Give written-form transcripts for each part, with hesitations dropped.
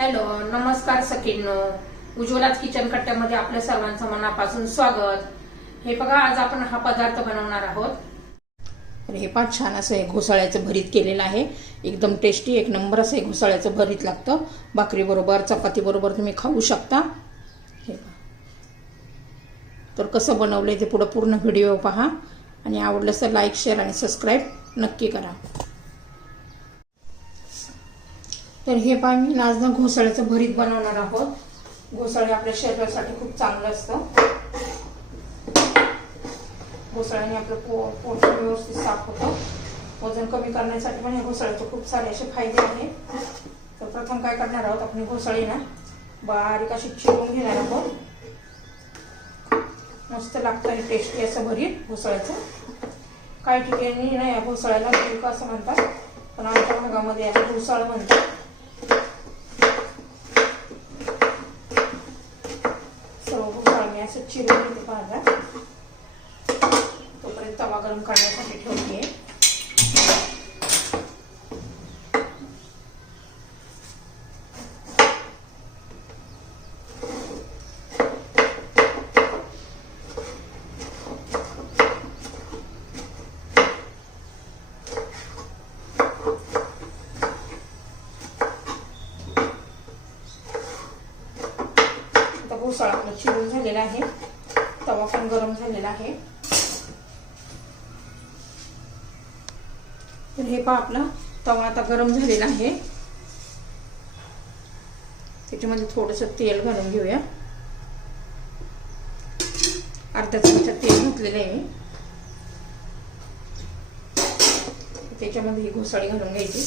Hello, नमस्कार सखींनो. उज्ज्वलाच kitchen कट्ट्यामध्ये आपल्या सर्वांचं मनापासून स्वागत. हे बघा, आज आपण हा पदार्थ बनवणार आहोत. तर हे पाच छान असं हे घोसाळ्याचं भरीत केलेलं आहे. एकदम टेस्टी, एक नंबर असं हे घोसाळ्याचं भरीत लागतं. भाकरी बरोबर, चपाती बरोबर तुम्ही खाऊ शकता. हे तर कसं बनवलंय ते पुढे पूर्ण व्हिडिओ पहा आणि आवडलं तर लाईक, शेअर आणि सबस्क्राईब नक्की करा. तर हे पाय मी आज ना घोसाळ्याचं भरीत बनवणार आहोत. घोसाळे आपल्या शरीरासाठी खूप चांगलं असतं. घोसाळ्याने आपलं पोट व्यवस्थित साफ होतं. वजन कमी करण्यासाठी पण या घोसाळ्याचे खूप सारे असे फायदे आहेत. तर प्रथम काय करणार आहोत, आपण घोसाळी ना बारीक अशी चिरून घेणार आहोत. मस्त लागतं आणि टेस्टी असं भरीत घोसाळ्याचं. काही ठिकाणी ना या घोसाळ्याला झुणका असं म्हणतात, पण आमच्या भागामध्ये याला घोसाळ म्हणतात. असं चिरून घेते पाहिजे. तोपर्यंत तवा गरम करण्यासाठी ठेवते. घोसाळा आपला चिरून झालेला आहे. तवा पण गरम झालेला आहे. तर हे पहा, आपला तवा आता गरम झालेला आहे. त्याच्यामध्ये थोडंसं तेल घालून घेऊया. अर्धा चमचा तेल घातलेलं आहे. त्याच्यामध्ये ही घोसाळी घालून घ्यायची.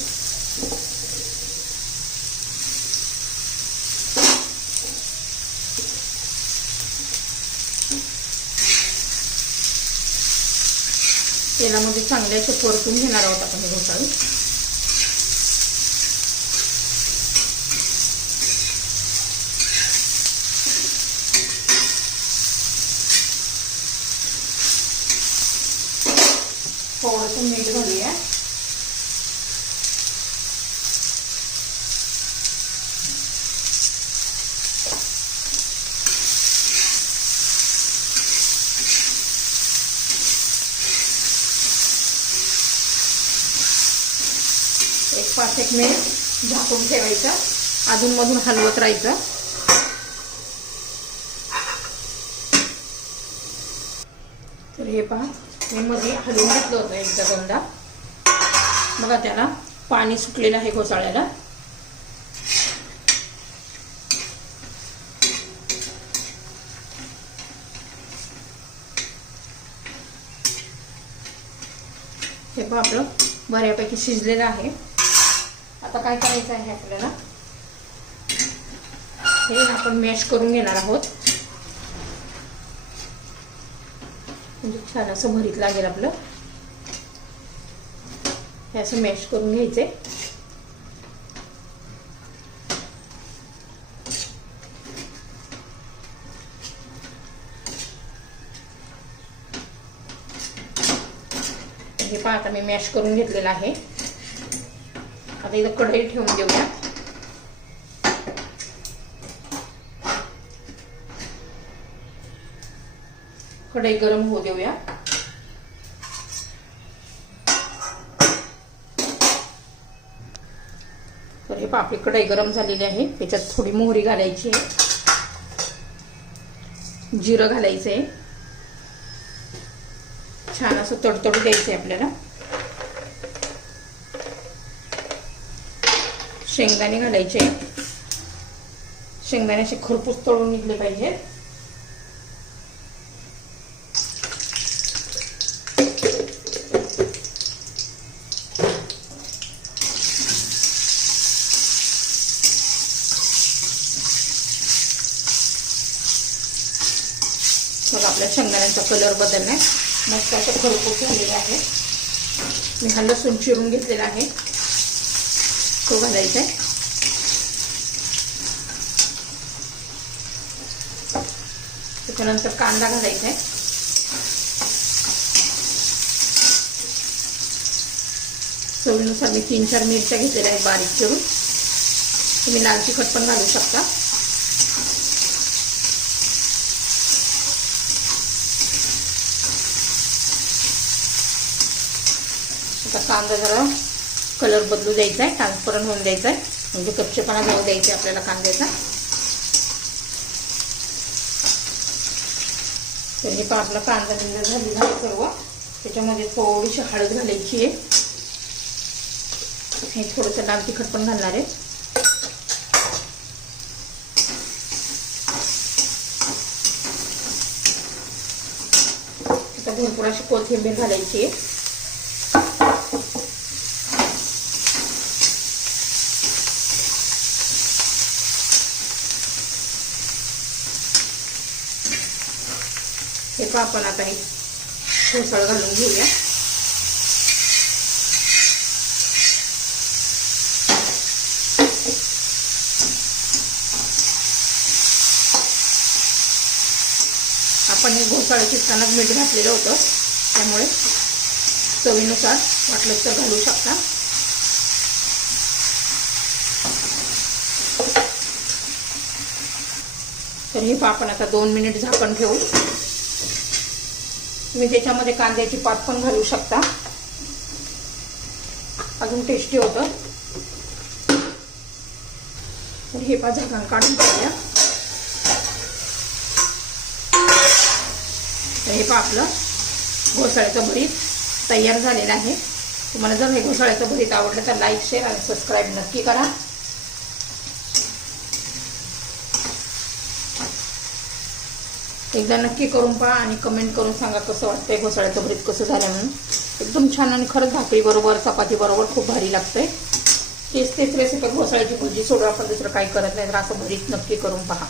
तेलामध्ये चांगले असे परतून घेणार आहोत आपण हे घोसाळी. थोडंसं मीठ घालूया. एक 5-1 मिनिट झाकून ठेवायचं. अधून मधून हलवत राहायचं. तर हे पहा, मी मध्ये हलवून घेतलं होतं एकदा दोनदा. बघा, त्याला पाणी सुटलेलं आहे घोसाळ्याला. हे पहा, आपलं बऱ्यापैकी शिजलेलं आहे. आता काय करायचं आहे आपल्याला, हे आपण मॅश करून घेणार आहोत. म्हणजे छान असं भरीत लागेल आपलं. हे असं मॅश करून घ्यायचे. हे पहा, आता मी मॅश करून घेतलेलं आहे. आता इथं कढई ठेवून देऊया. कढई गरम होऊ देऊया. तर हे पहा, आपली कढई गरम झालेली आहे. त्याच्यात थोडी मोहरी घालायची आहे, जिरं घालायचंय. छान असं तडतडू द्यायचंय आपल्याला. शेंगदाणे घालायचे. शेंगदाणे असे खरपूस तळून निघले पाहिजे. मग आपल्या शेंगदाण्यांचा कलर बदललाय. मस्त असं खरपूस झालेलं आहे. मी हा लसूण चिरून घेतलेला आहे, तो घालायचा आहे. त्याच्यानंतर कांदा घालायचा आहे. चवीनुसार मी 3-4 मिरच्या घेतलेल्या आहेत बारीक चिरून, तुम्ही लाल तिखट पण घालू शकता. आता कांदा जरा कलर बदलू द्यायचा आहे, ट्रान्सपरंट होऊन द्यायचा आहे, म्हणजे कच्चेपणा जाऊ द्यायचा आपल्याला कांद्याचा. तर हे पण आपला कांदा झालेला आहे सर्व. त्याच्यामध्ये थोडीशी हळद घालायची आहे. हे थोडंसं लाल तिखट पण घालणार आहे. आता भरपूर अशी कोथिंबीर घालायची आहे. हे पण आपण आता हे घोसाळ घालून घेऊया. आपण हे घोसाळ शिजतानाच मीठ घातलेलं होतं, त्यामुळे चवीनुसार वाटलं तर घालू शकता. तर हे आपण आता 2 मिनिट झाकण ठेवू. तुम्ही त्याच्यामध्ये कांद्याची पात पण घालू शकता, अजून टेस्टी होतं. तर हे पा झाकण काढून टाकूया. तर हे पा आपलं घोसाळ्याचं भरीत तयार झालेलं आहे. तुम्हाला जर हे घोसाळ्याचं भरीत आवडलं तर लाईक, शेअर आणि सबस्क्राईब नक्की करा. एकदा नक्की करून पहा आणि कमेंट करून सांगा कसं वाटतंय, घोसाळ्याचं भरीत कसं झालं म्हणून. एकदम छान आणि खरंच भाकरी बरोबर, चपाती बरोबर खूप भारी लागतंय. तेच रेसिपी घोसाळ्याची भजी सोडून आपण दुसरं काही करत नाही, तर असं भरीत नक्की करून पहा.